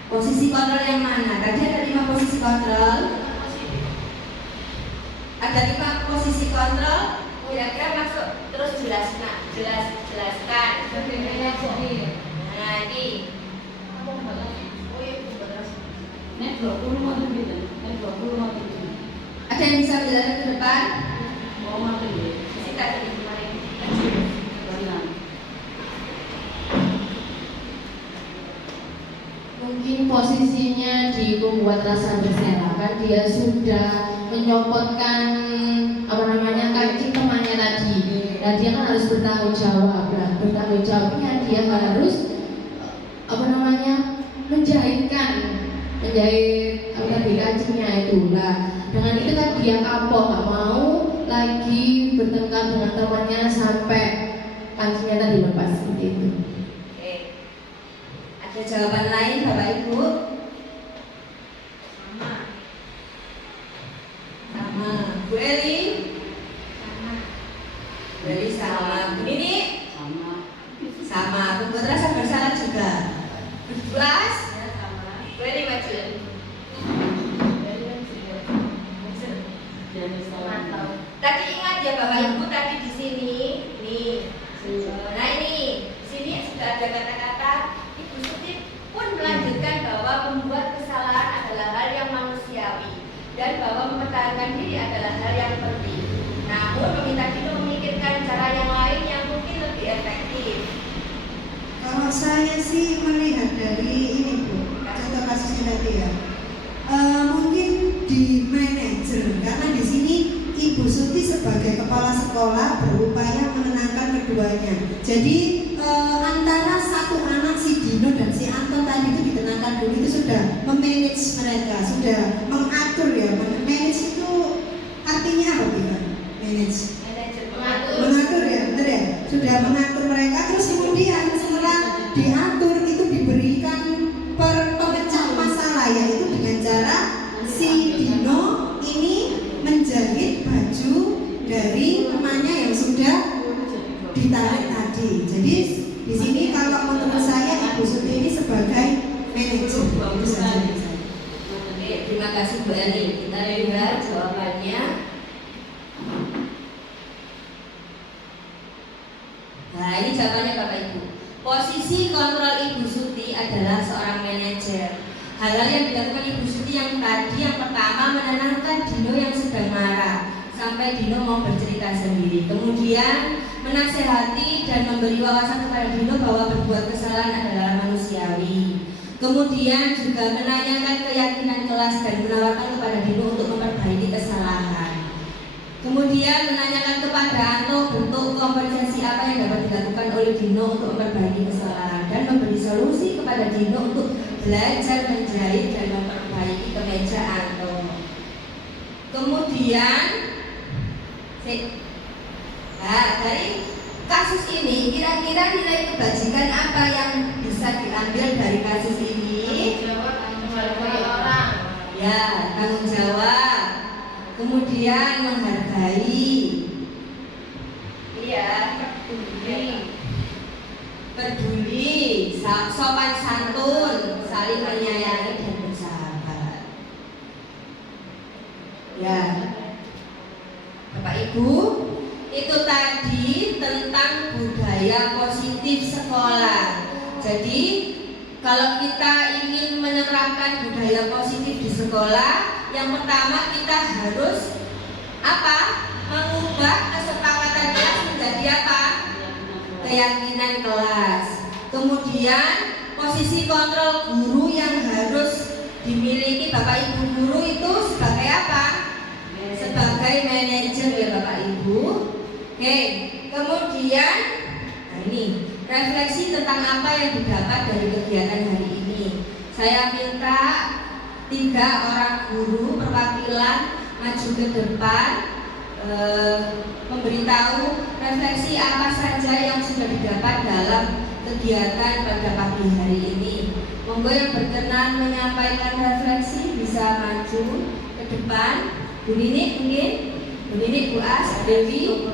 Posisi kontrol yang mana? Tadi ada 5 posisi kontrol. Ada 5 posisi kontrol. Kira-kira masuk terus jelaskan. Nah, ini. Nek 20 mau lebih, nek 20 mau lebih. Ada yang bisa menjelaskan ke depan? Mau lebih. Singkat ini kemarin. Mungkin posisinya di membuat rasa bersalah, kan dia sudah menyopotkan kancing temannya tadi. Dan dia kan harus bertanggung jawab. Nah, bertanggung jawabnya dia harus menjahit kancingnya itu. Nah, dengan itu kan dia kapok, nggak mau lagi bertengkar dengan temannya sampai kancingnya tadi lepas seperti itu. Oke. Ada jawaban lain Bapak Ibu? Sama. Bu Eli? Bu Eli sama. Bu Nini? Sama. Membuat rasa bersalah juga. Berjelas? Bu Eli maju. Tadi ingat ya Bapak Ibu, tadi di sini nih. Nah ini, di sini sudah ada kata-kata Ibu Suti pun melanjutkan bahwa membuat kesalahan adalah hal yang manusiawi dan bahwa mempertahankan diri adalah hal yang penting. Namun meminta Dino memikirkan cara yang lain yang mungkin lebih efektif. Kalau saya sih melihat dari ini Bu, contoh kasusnya tadi ya, mungkin di manajer, karena di sini Ibu Suti sebagai kepala sekolah berupaya menenangkan keduanya. Jadi antara satu anak si Dino dan si Anton tadi itu ditenangkan dulu, itu sudah memanage mereka, sudah mengatur ya. Manage itu artinya apa gitu? Manage. Mengatur ya, benar ya. Sudah mengatur mereka, terus kemudian setelah diatur itu diberikan pemecah masalah, yaitu dengan cara si Dino ini menjahit baju dari temannya yang sudah ditarik tadi. Jadi di sini kalau menurut saya Ibu Suti ini sebagai manajer. Itu saja. Oke, terima kasih Bu Eli. Kita lihat jawabannya. Nah, ini jawabannya Bapak Ibu. Posisi kontrol Ibu Suti adalah seorang manajer. Hal-hal yang dilakukan Ibu Suti yang tadi, yang pertama menenangkan Dino yang sedang marah sampai Dino mau bercerita sendiri. Kemudian menasehati dan memberi wawasan kepada Dino bahwa berbuat kesalahan adalah manusiawi. Kemudian juga menanyakan keyakinan kelas dan menawarkan kepada Dino untuk memperbaiki kesalahan. Kemudian menanyakan kepada Anto bentuk kompensasi apa yang dapat dilakukan oleh Dino untuk memperbaiki kesalahan dan memberi solusi kepada Dino untuk belajar menjahit dan memperbaiki kemeja Anto. Kemudian dari kasus ini kira-kira nilai kebajikan apa yang bisa diambil dari kasus ini? Menghargai orang. Ya, tanggung jawab. Kemudian menghargai. Iya, peduli, sopan santun, saling kalau kita ingin menerapkan budaya positif di sekolah, yang pertama kita harus apa? Mengubah kesepakatan kelas menjadi apa? Keyakinan kelas. Kemudian posisi kontrol guru yang harus dimiliki Bapak Ibu guru itu sebagai apa? Sebagai manajer ya Bapak Ibu. Oke, kemudian ini refleksi tentang apa yang didapat dari kegiatan hari ini. Saya minta 3 orang guru perwakilan maju ke depan, memberitahu refleksi apa saja yang sudah didapat dalam kegiatan pada pagi hari ini. Monggo yang berkenan menyampaikan refleksi bisa maju ke depan. Bu Nini mungkin, Bu Nini, Bu As, Dewi,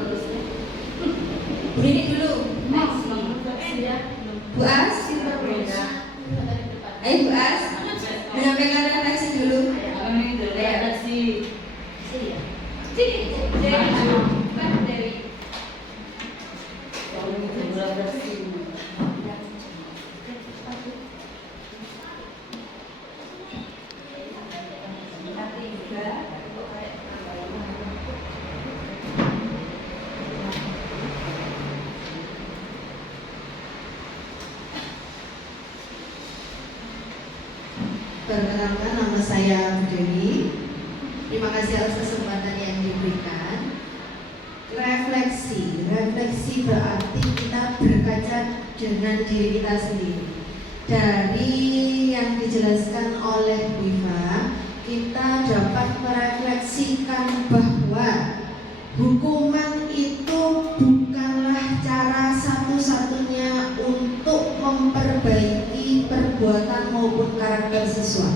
Bu Nini dulu. Bu As, ayo Bu As, menyampaikan refleksi dulu. Perkenalkan, nama saya Bu Dewi. Terima kasih atas kesempatan yang diberikan. Refleksi berarti kita berkaca dengan diri kita sendiri. Dari yang dijelaskan oleh Viva, kita dapat merefleksikan bahwa hukuman itu bukanlah cara satu-satunya untuk memperbaiki perbuatan maupun karakter siswa.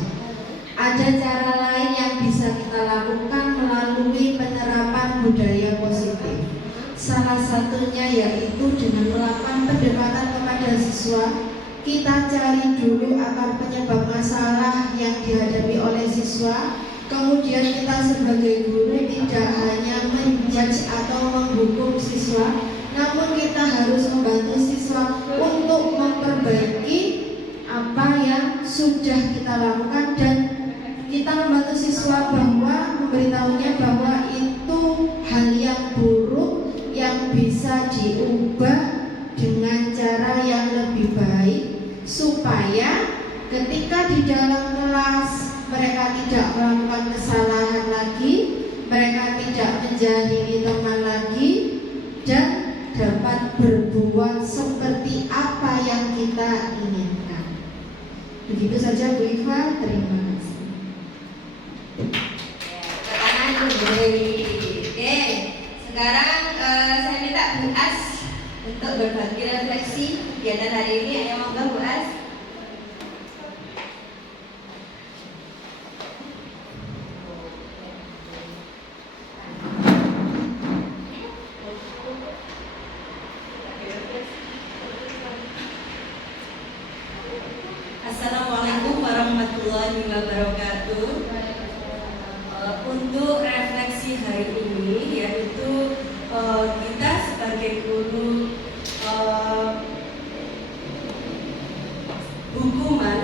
Ada cara lain yang bisa kita lakukan melalui penerapan budaya positif. Salah satunya yaitu dengan melakukan pendekatan kepada siswa. Kita cari dulu akar penyebab masalah yang dihadapi oleh siswa. Kemudian kita sebagai guru tidak hanya menjudge atau menghukum siswa, namun kita harus membantu siswa untuk memperbaiki apa yang sudah kita lakukan, dan kita membantu siswa bahwa memberitahunya bahwa itu hal yang buruk yang bisa diubah dengan cara yang lebih baik, supaya ketika di dalam kelas mereka tidak melakukan kesalahan lagi, mereka tidak menjahili teman lagi, dan dapat berbuat seperti apa yang kita inginkan. Begitu saja Bu Iva, terima kasih. Oke, sekarang saya minta Bu As untuk berbagi refleksi kegiatan hari ini. Ayo monggo Bu As. Assalamualaikum warahmatullahi wabarakatuh. Untuk refleksi hari ini yaitu kita sebagai guru, hukuman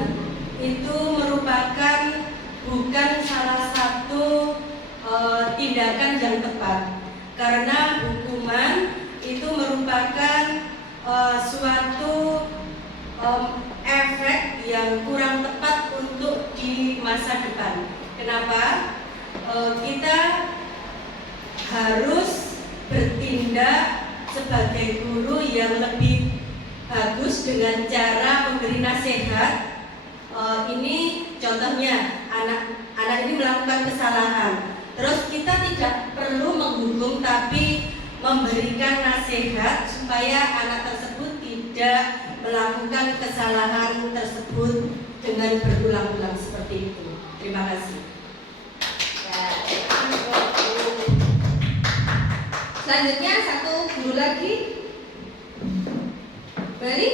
itu merupakan bukan salah satu tindakan yang tepat, karena hukuman itu merupakan suatu efek yang kurang tepat untuk di masa depan. Kenapa? Kita harus bertindak sebagai guru yang lebih bagus dengan cara memberi nasihat. Ini contohnya, anak ini melakukan kesalahan, terus kita tidak perlu menghukum, tapi memberikan nasihat supaya anak tersebut tidak melakukan kesalahan tersebut dengan berulang-ulang seperti itu. Terima kasih. Selanjutnya satu guru lagi. Beri.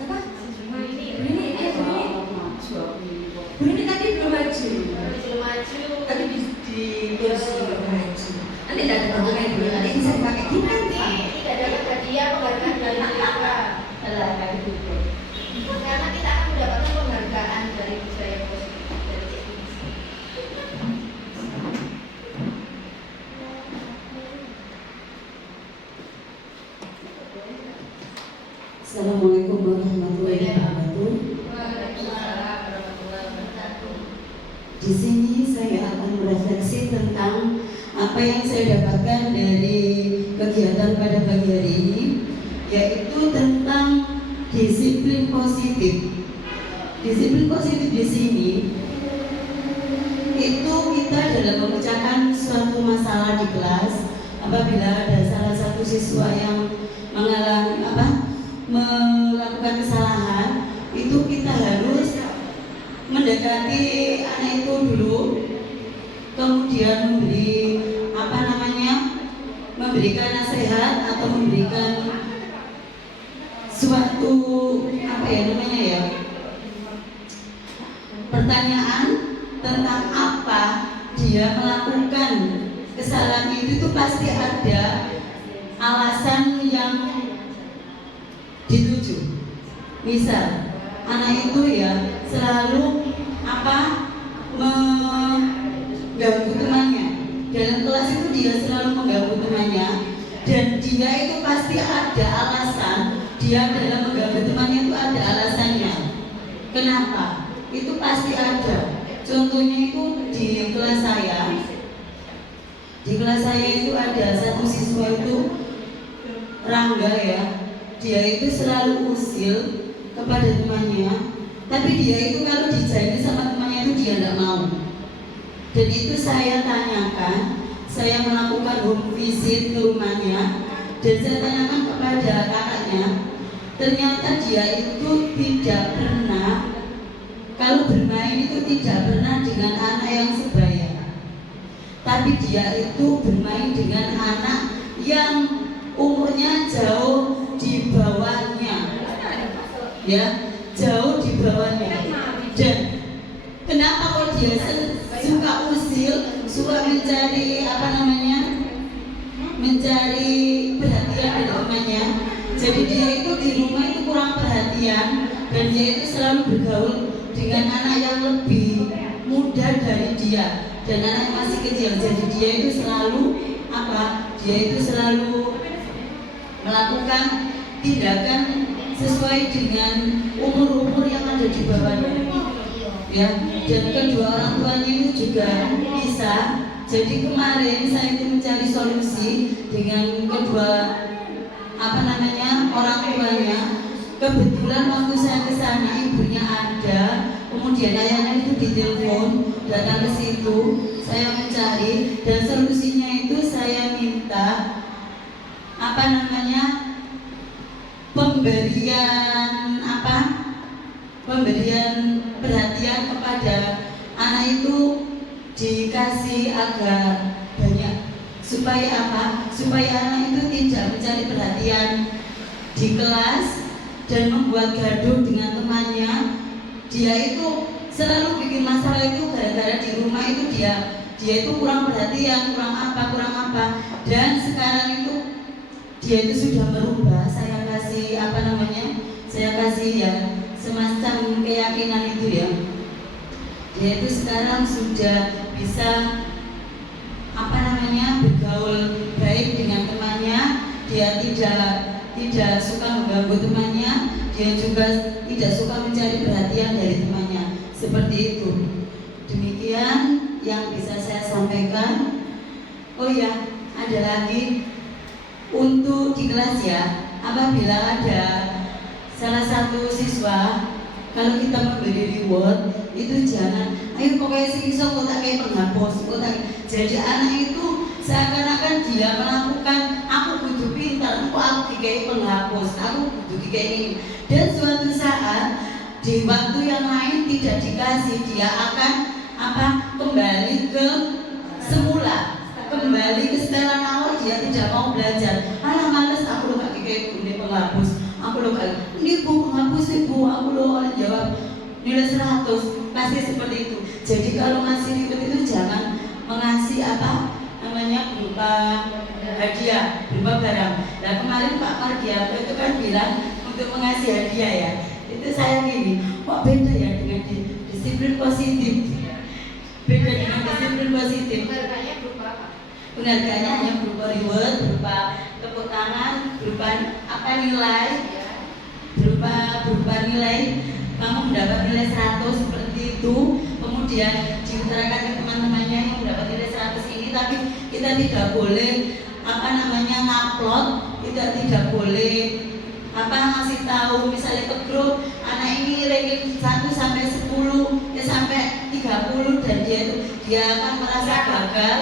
Siapa? Bu ini tadi belum maju. Tadi di kursi belum maju. Nanti tidak ada dokumen dulu. Nanti bisa dipakai di nanti. Tidak ada kejadian, bukan dari gugur. Karena kita akan mendapatkan penghargaan dari budaya positif dari Cik Ines. Assalamualaikum warahmatullahi wabarakatuh. Waalaikumsalam warahmatullahi wabarakatuh. Di sini saya akan merefleksi tentang apa yang saya dapatkan dari kegiatan pada pagi hari ini, yaitu tentang disiplin positif. Disiplin positif di sini itu kita dalam memecahkan suatu masalah di kelas. Apabila ada salah satu siswa yang melakukan kesalahan, itu kita harus mendekati anak itu dulu, kemudian memberikan nasihat atau memberikan suatu pertanyaan tentang apa dia melakukan kesalahan itu pasti ada alasan yang dituju. Misal anak itu ya selalu mengganggu temannya. Dalam kelas itu dia selalu mengganggu temannya, dan dia itu pasti ada alasan. Dia dalam mengganggu temannya itu ada alasannya. Kenapa? Itu pasti ada. Contohnya itu di kelas saya. Di kelas saya itu ada satu siswa itu Rangga ya. Dia itu selalu usil kepada temannya, tapi dia itu kalau dijaini sama temannya itu dia tidak mau. Dan itu saya tanyakan, saya melakukan home visit ke rumahnya, dan saya tanyakan kepada kakaknya. Ternyata dia itu tidak pernah, kalau bermain itu tidak pernah dengan anak yang sebaya, tapi dia itu bermain dengan anak yang umurnya jauh di bawahnya, ya, jauh di bawahnya. Dan kenapa kalau dia suka usil, suka mencari mencari perhatian dari temannya, jadi dia itu di rumah itu kurang perhatian, dan dia itu selalu bergaul dengan anak yang lebih muda dari dia, dan anak yang masih kecil. Jadi dia itu selalu melakukan tindakan sesuai dengan umur-umur yang ada di bawahnya, ya. Dan kedua orang tuanya itu juga bisa. Jadi kemarin saya itu mencari solusi dengan kedua orang tuanya. Kebetulan waktu saya ke sana ibunya ada, kemudian ayahnya itu ditelepon, datang ke situ, saya mencari, dan solusinya itu saya minta pemberian perhatian kepada anak itu dikasih agak banyak, supaya anak itu tidak mencari perhatian di kelas dan membuat gaduh dengan temannya. Dia itu selalu bikin masalah itu gara-gara di rumah itu dia itu kurang perhatian, kurang apa, dan sekarang itu dia itu sudah berubah. Saya kasih ya semacam keyakinan itu ya. Dia itu sekarang sudah bisa bergaul baik dengan temannya. Dia tidak suka mengganggu temannya. Dia juga tidak suka mencari perhatian dari temannya. Seperti itu. Demikian yang bisa saya sampaikan. Oh ya, ada lagi untuk di kelas ya. Apabila ada salah satu siswa, kalau kita memberi reward itu jangan, ayo pokoknya siswa kok tak kayak penghapus, jadi anak itu seakan-akan dia melakukan aku butuh pintar, aku dikai penghapus, aku butuh dikai ini. Dan suatu saat di waktu yang lain tidak dikasih, dia akan kembali ke semula, kembali ke setelan awal. Dia tidak mau belajar. Males aku gak dikai penghapus. Aku ini bu penghapus ibu, aku jawab nilai 100, pasti seperti itu. Jadi kalau ngasih ribet itu jangan mengasih berupa hadiah, berupa barang. Nah kemarin Pak Mardianto itu kan bilang untuk mengasih hadiah ya. Itu saya gini, kok beda ya dengan disiplin positif. Beda dengan disiplin positif. Penghargaannya berupa apa? Penghargaannya hanya berupa reward, berupa tepuk tangan, berupa apa nilai, berupa nilai. Kamu mendapat nilai 100 seperti itu, kemudian diutarakan ke teman-temannya yang mendapat nilai 100 ini, tapi kita tidak boleh ngupload, tidak boleh ngasih tahu misalnya ke grup anak ini ranking 1 sampai 10 sampai 30 dan dia akan merasa gagal.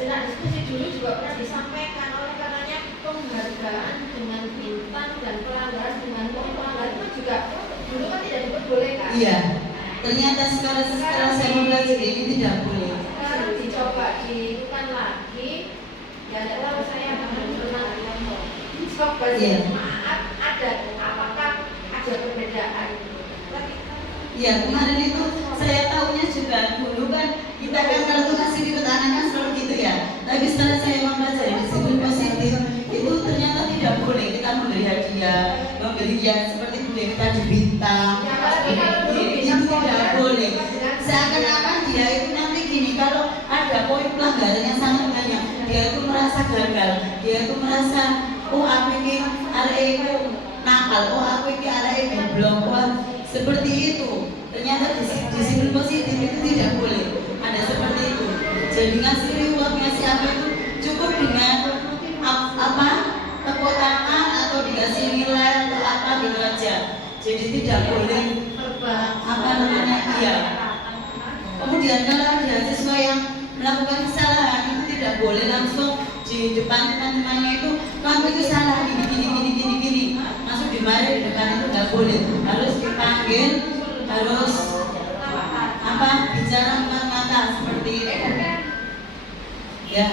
Jelas diskusi dulu juga pernah disampaikan oleh karenanya penghargaan dengan bintang dan pelanggaran dengan pelanggaran itu juga dulu kan tidak diperbolehkan. Iya. Ternyata sekarang saya mempelajari ini tidak boleh. Sekarang dicoba dilakukan lagi. Ya kalau saya pernah coba maaf ada apakah ada perbedaan? Iya, kemarin itu saya tahunya juga dulu kan kita kan kalau tuh kasih di anak kan selalu gitu ya. Tapi setelah saya mempelajari disiplin positif itu ternyata tidak boleh kita memberi hadiah, memberi yang seperti boleh kita dibintang. Itu tidak boleh. Seakan-akan dia itu nanti gini, kalau ada poin pelanggaran yang sangat banyak, dia itu merasa gagal, dia itu merasa oh aku ini arek nakal, oh aku ini arek goblok, seperti itu. Ternyata disiplin positif itu tidak boleh ada seperti itu. Jadi ngasih reward, ngasih apa itu cukup dengan apa tepuk tangan atau dikasih nilai atau apa gitu aja. Jadi tidak boleh iya. Kemudian kalau ada siswa yang melakukan kesalahan itu tidak boleh langsung di depan teman-temannya itu kamu itu salah gini langsung dimarahi di depan, itu nggak boleh. Harus dipanggil, harus bicara mata seperti itu ya.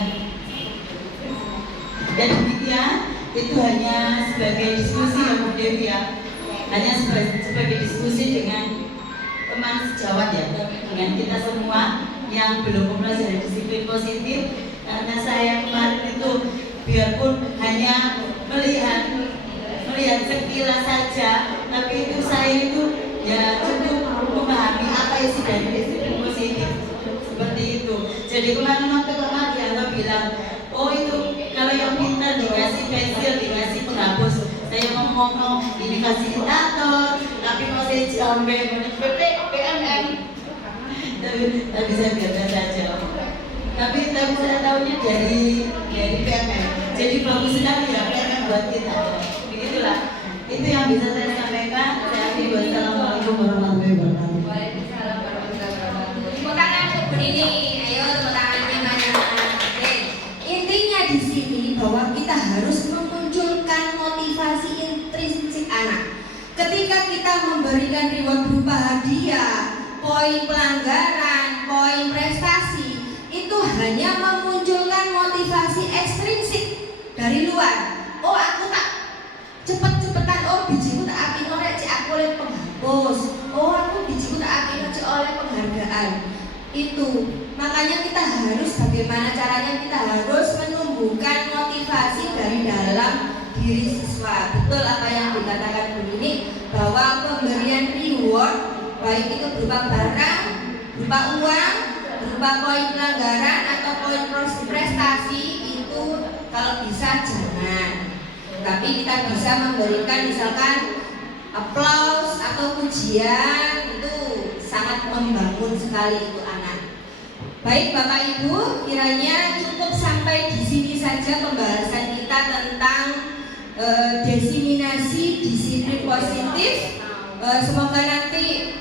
Dan demikian itu hanya sebagai diskusi ya Bu Dewi ya, hanya sebagai diskusi dengan teman sejawat ya, dengan kita semua yang belum mempelajari disiplin positif. Karena saya kemarin itu biarpun hanya melihat sekilas saja, tapi itu saya itu ya cukup memahami apa isi dari disiplin positif seperti itu. Jadi kemarin waktu dia bilang, oh itu kalau yang pintar dikasih pensil, dikasih penghapus. Saya ngomong ini fasilitator, tapi masih jambe PMM. Tapi saya biarkan saja. Tapi saya tahunya dari PMM. Jadi bagus sekali ya PMM buat kita. Begitulah. Itu yang bisa saya sampaikan. Saya akhiri. Wassalamualaikum warahmatullahi wabarakatuh. Waalaikumsalam warahmatullahi wabarakatuh. Tepuk tangan untuk Bu Nini. Ayo tepuk tangannya banyak. Oke. Intinya di sini bahwa kita harus memunculkan motivasi intrinsik anak. Ketika kita memberikan reward berupa hadiah, poin pelanggaran, poin prestasi, itu hanya memunculkan motivasi ekstrinsik dari luar. Oh aku tak cepet-cepetan, oh bijiku tak akin oleh aku oleh penghapus, oh aku bijiku tak akin oleh penghargaan. Itu makanya kita harus bagaimana caranya, kita harus menumbuhkan motivasi dari dalam diri siswa. Betul apa yang dikatakan Bu Nini, bahwa pemberian reward baik itu berupa barang, berupa uang, berupa poin pelanggaran atau poin prestasi, itu kalau bisa jangan. Tapi kita bisa memberikan misalkan aplaus atau pujian, itu sangat membangun sekali itu anak. Baik Bapak Ibu, kiranya cukup sampai di sini saja pembahasan kita tentang desiminasi disiplin positif. Semoga nanti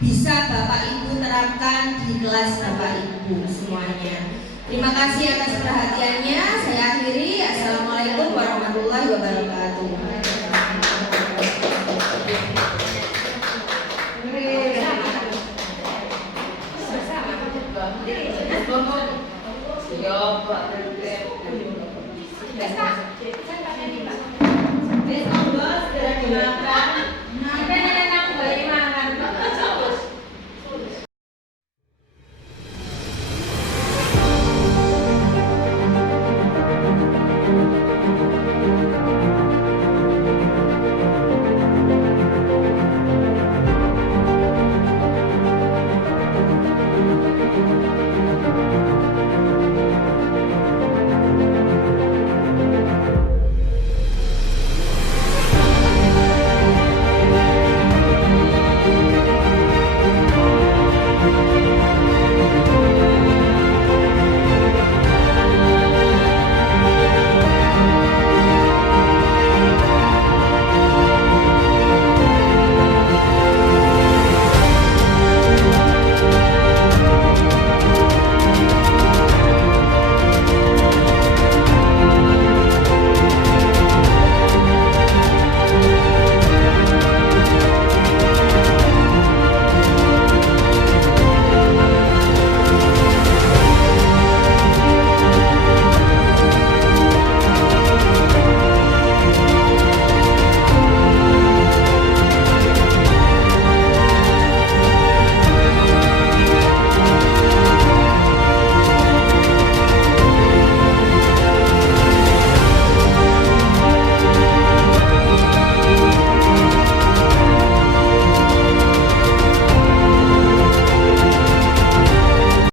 bisa Bapak Ibu terapkan di kelas Bapak Ibu semuanya. Terima kasih atas perhatiannya. Saya akhiri. Assalamualaikum warahmatullahi wabarakatuh.